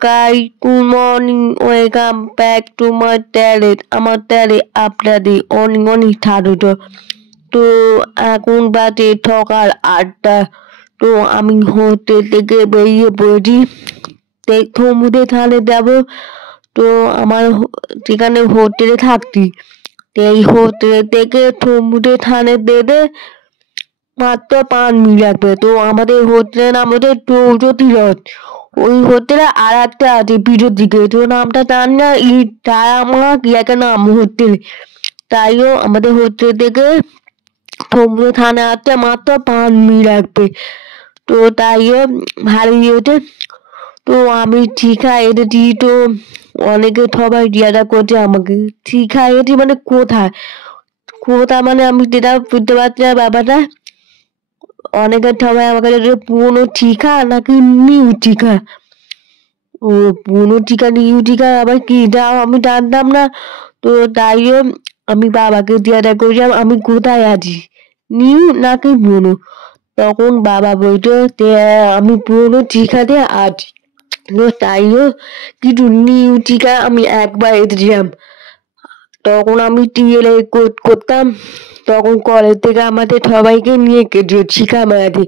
Guys, good morning. Welcome back to my talent. আমার talent আপনাদের অনেক অনেক স্বাগত। তো এখন বাজে সকাল 8টা। তো আমি হোটেল থেকে বেরিয়ে পড়েছি। সমুদ্রে ধারে যাব। তো আমার সেখানে হোটেলে থাকছি। এই হোটেল থেকে সমুদ্রে ধারে যেতে মাত্র 5 মিনিট লাগবে। তো আমাদের হোটেলের নাম হচ্ছে চৌষট্টি লজ। ওই হোটেলে আর একটা আছে পিঠের দিকে, তো নামটা জানি না, তার আমার কি একটা নাম হোটেল। তাইও আমাদের হোটেল থেকে সমুদ্র থানা আসতে মাত্র 5 মিনিট লাগবে। তো তাইও ভালোই হয়েছে। তো আমি দীঘা এসেছি। তো অনেকে সবাই জিজ্ঞাসা করছে আমাকে দীঘা এসেছি মানে কোথায় কোথায়, মানে আমি যেটা বুঝতে পারছি না ব্যাপারটা। অনেকের সবাই আমাকে পুরোনো দীঘা নাকি নিউ দীঘা। ও পুরোনো দীঘা নিউ দীঘা আবার কি, যাও আমি জানতাম না। তো তাইও আমি বাবাকে জিজ্ঞাসা করছিলাম আমি কোথায় আছি, নিউ নাকি পুরোনো। তখন বাবা বলতো যে আমি পুরোনো দীঘাতে আছি। তো তাইও কিছু নিউ দীঘা আমি একবার এসেছিলাম। তখন আমি টিএলএ করতাম। তখন কলেজ থেকে আমাদের সবাইকে নিয়ে গেছিল দীঘা বেড়াতে।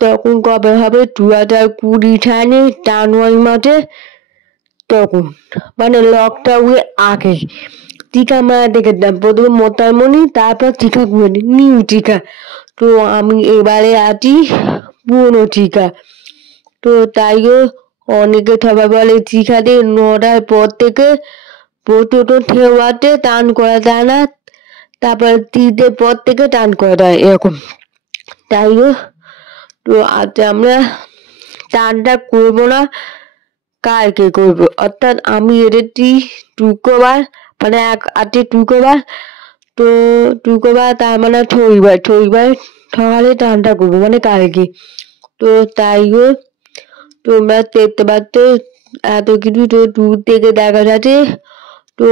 তখন কবে হবে 2020 সালে জানুয়ারি মাসে, তখন মানে লকডাউনের আগে দীঘা বেড়াতে গেতাম। প্রথমে মন্দারমণি, তারপর দীঘা ঘুরে নিউ দীঘা। তো আমি এবারে আছি পুরোনো দীঘা। তো তাইও অনেকে সবাই বলে দীঘাতে 9টার পর থেকে টোটো ঠেওয়াতে টান করা যায় না, তারপর 3টের পর থেকে টান করা যায় এরকম। তাইও তো আজ আমরা টানটা করবো না, কালকে করবো। অর্থাৎ আমি এসেছি শুক্রবার, মানে আজকে শুক্রবার। তো শুক্রবার তার মানে শনিবার সকালে টানটা করবো, মানে কালকে। তো তাইও তোমরা দেখতে পাচ্ছ এত কিছু তো দূর থেকে দেখা যাচ্ছে। তো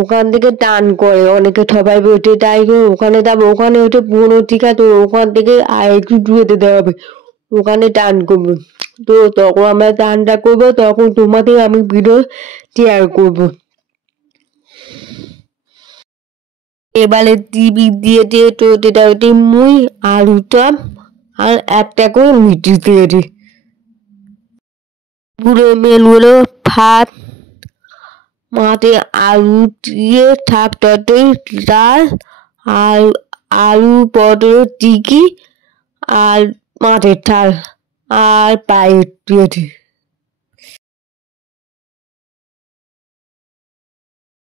ওখান থেকে টান করে অনেকে সবাই বলছে, তাই ওখানে যাবো। ওখানে হচ্ছে পুরোনো দীঘা, তো ওখান থেকে আর একটু দূরে যেতে হবে, ওখানে টান করবো। তো তখন আমরা টানটা করবো, তখন তোমাদের আমি ভিডিও শেয়ার করবো। এবারে টিভি দিয়েছে, তো যেটা হচ্ছে মুই আলু চপ আর একটা করে মিষ্টি দিয়েছে। পুরো মেনু হলো ভাত, মাঠে আলু দিয়ে শাক তরকারি, ডাল আর আলু পটলের টিকি আর মাছের ঝাল আর পায়েস দিয়েছে।